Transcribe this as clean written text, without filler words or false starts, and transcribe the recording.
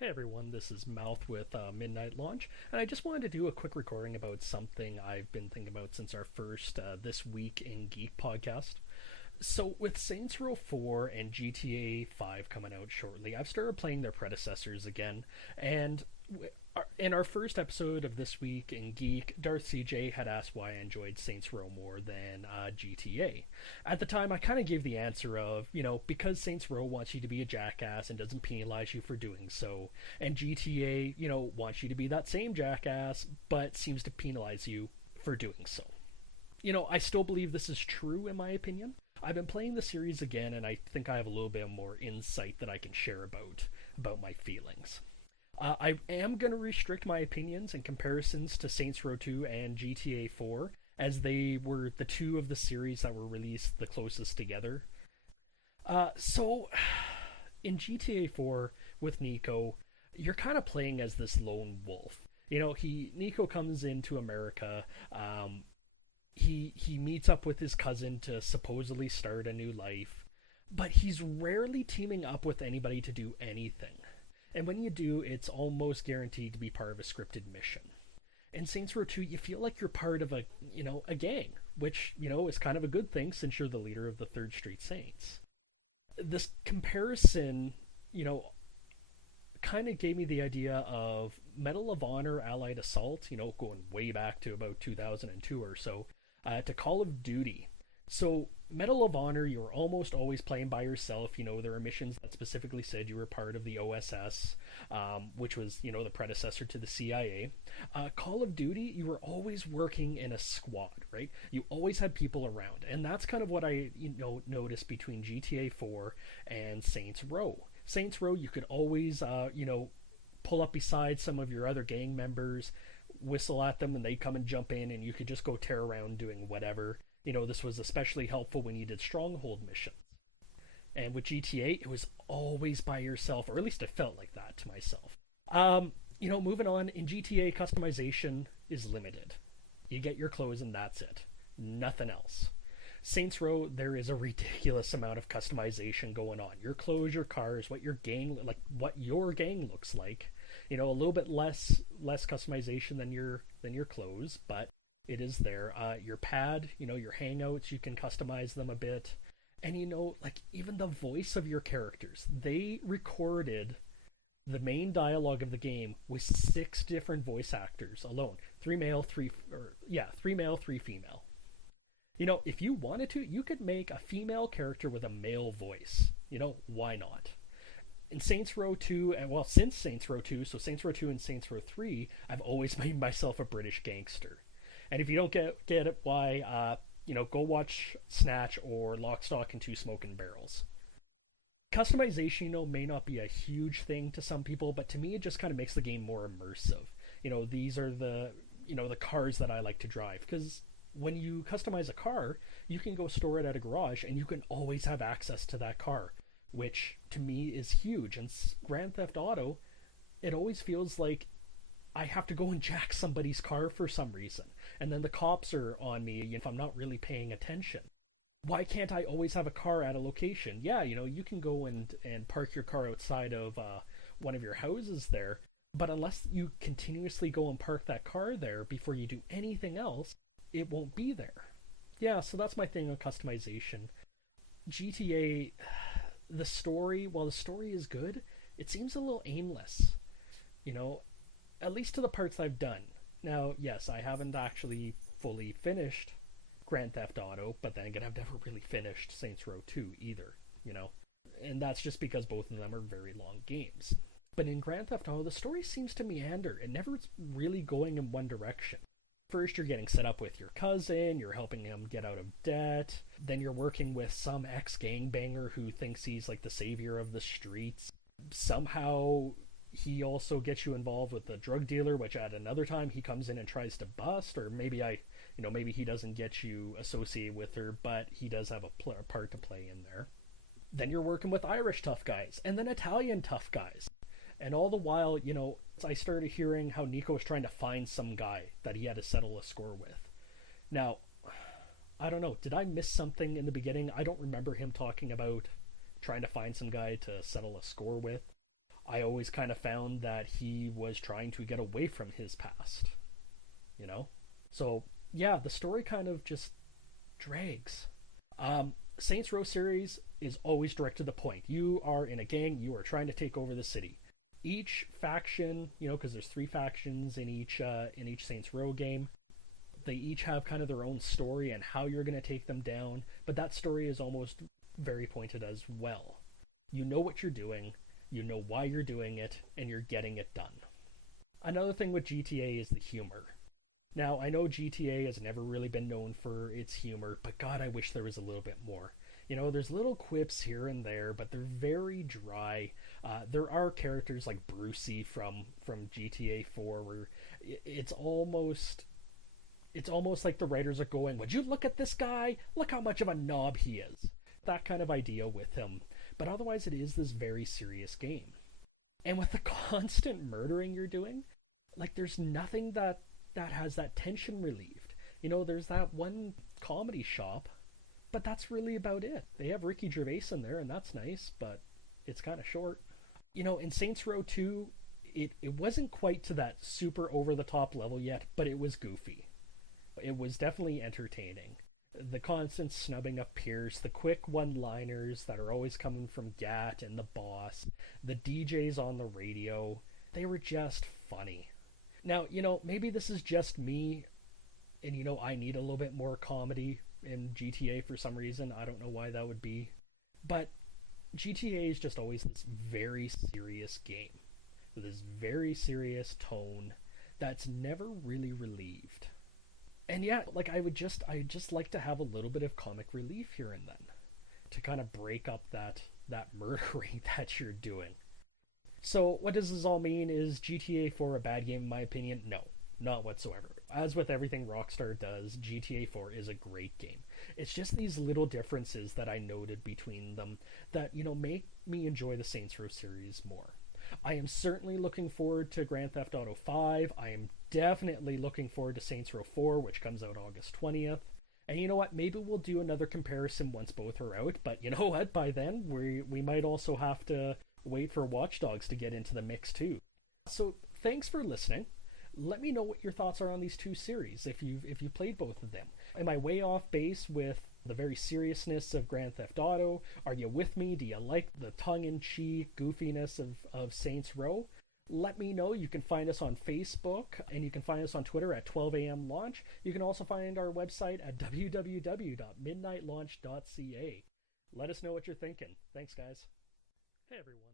Hey everyone, this is Malthe with Midnight Launch, and I just wanted to do a quick recording about something I've been thinking about since our first This Week in Geek podcast. So, with Saints Row 4 and GTA 5 coming out shortly, I've started playing their predecessors again, and in our first episode of This Week in Geek, Darth CJ had asked why I enjoyed Saints Row more than GTA. At the time, I kind of gave the answer of, because Saints Row wants you to be a jackass and doesn't penalize you for doing so, and GTA, wants you to be that same jackass, but seems to penalize you for doing so. I still believe this is true in my opinion. I've been playing the series again, and I think I have a little bit more insight that I can share about my feelings. I am going to restrict my opinions and comparisons to Saints Row 2 and GTA 4, as they were the two of the series that were released the closest together. So, in GTA 4 with Nico, you're kind of playing as this lone wolf. Nico comes into America. He meets up with his cousin to supposedly start a new life, but he's rarely teaming up with anybody to do anything. And when you do, it's almost guaranteed to be part of a scripted mission. In Saints Row 2, you feel like you're part of a gang, which, is kind of a good thing since you're the leader of the Third Street Saints. This comparison, kind of gave me the idea of Medal of Honor Allied Assault, going way back to about 2002 or so, to Call of Duty. So, Medal of Honor, you were almost always playing by yourself. There were missions that specifically said you were part of the OSS, which was, the predecessor to the CIA. Call of Duty, you were always working in a squad, right? You always had people around. And that's kind of what I, noticed between GTA 4 and Saints Row. Saints Row, you could always, pull up beside some of your other gang members, whistle at them, and they'd come and jump in, and you could just go tear around doing whatever. This was especially helpful when you did stronghold missions. And with GTA, it was always by yourself, or at least it felt like that to myself. Moving on, in GTA, customization is limited. You get your clothes and that's it. Nothing else. Saints Row, there is a ridiculous amount of customization going on. Your clothes, your cars, what your gang looks like. A little bit less customization than your clothes, but it is there. Your pad, your hangouts, you can customize them a bit. And even the voice of your characters. They recorded the main dialogue of the game with 6 different voice actors alone. 3 male, 3 female. If you wanted to, you could make a female character with a male voice. Why not? In Saints Row 2, since Saints Row 2, so Saints Row 2 and Saints Row 3, I've always made myself a British gangster. And if you don't get it, why, go watch Snatch or Lock, Stock, and Two Smoking Barrels. Customization, may not be a huge thing to some people, but to me it just kind of makes the game more immersive. These are the cars that I like to drive, because when you customize a car, you can go store it at a garage, and you can always have access to that car, which to me is huge. And Grand Theft Auto, it always feels like I have to go and jack somebody's car for some reason, and then the cops are on me if I'm not really paying attention. Why can't I always have a car at a location? Yeah, you can go and park your car outside of one of your houses there, but unless you continuously go and park that car there before you do anything else, it won't be there. Yeah, so that's my thing on customization. GTA, while the story is good, it seems a little aimless. At least to the parts I've done. Now, yes, I haven't actually fully finished Grand Theft Auto, but then again, I've never really finished Saints Row 2 either, And that's just because both of them are very long games. But in Grand Theft Auto, the story seems to meander. It never is really going in one direction. First, you're getting set up with your cousin, you're helping him get out of debt, then you're working with some ex-gangbanger who thinks he's like the savior of the streets. Somehow he also gets you involved with the drug dealer, which at another time he comes in and tries to bust, or maybe maybe he doesn't get you associated with her, but he does have a part to play in there. Then you're working with Irish tough guys, and then Italian tough guys. And all the while, I started hearing how Nico was trying to find some guy that he had to settle a score with. Now, I don't know, did I miss something in the beginning? I don't remember him talking about trying to find some guy to settle a score with. I always kind of found that he was trying to get away from his past, you know? So, yeah, the story kind of just drags. Saints Row series is always direct to the point. You are in a gang, you are trying to take over the city. Each faction, because there's three factions in each Saints Row game, they each have kind of their own story and how you're going to take them down, but that story is almost very pointed as well. You know what you're doing, you know why you're doing it, and you're getting it done. Another thing with GTA is the humor. Now, I know GTA has never really been known for its humor, but God, I wish there was a little bit more. There's little quips here and there, but they're very dry. There are characters like Brucey from GTA 4 where it's almost like the writers are going, "Would you look at this guy? Look how much of a knob he is." That kind of idea with him. But otherwise, it is this very serious game. And with the constant murdering you're doing, like there's nothing that has that tension relieved. There's that one comedy shop, but that's really about it. They have Ricky Gervais in there, and that's nice, but it's kind of short. In Saints Row 2, it wasn't quite to that super over the top level yet, but it was goofy. It was definitely entertaining. The constant snubbing of Pierce, the quick one-liners that are always coming from Gat and the boss, the DJs on the radio, they were just funny. Now, maybe this is just me, and I need a little bit more comedy in GTA for some reason. I don't know why that would be. But GTA is just always this very serious game, with this very serious tone that's never really relieved. And yeah, like I'd just like to have a little bit of comic relief here and then to kind of break up that murdering that you're doing. So what does this all mean? Is GTA 4 a bad game in my opinion? No, not whatsoever. As with everything Rockstar does, GTA 4 is a great game. It's just these little differences that I noted between them that, make me enjoy the Saints Row series more. I am certainly looking forward to Grand Theft Auto 5. I am definitely looking forward to Saints Row 4, which comes out August 20th. And you know what? Maybe we'll do another comparison once both are out. But you know what? By then, we might also have to wait for Watch Dogs to get into the mix too. So thanks for listening. Let me know what your thoughts are on these two series if you've played both of them. Am I way off base with the very seriousness of Grand Theft Auto? Are you with me? Do you like the tongue-in-cheek goofiness of Saints Row? Let me know. You can find us on Facebook, and you can find us on Twitter at 12 a.m. launch. You can also find our website at www.midnightlaunch.ca. Let us know what you're thinking. Thanks, guys. Hey, everyone.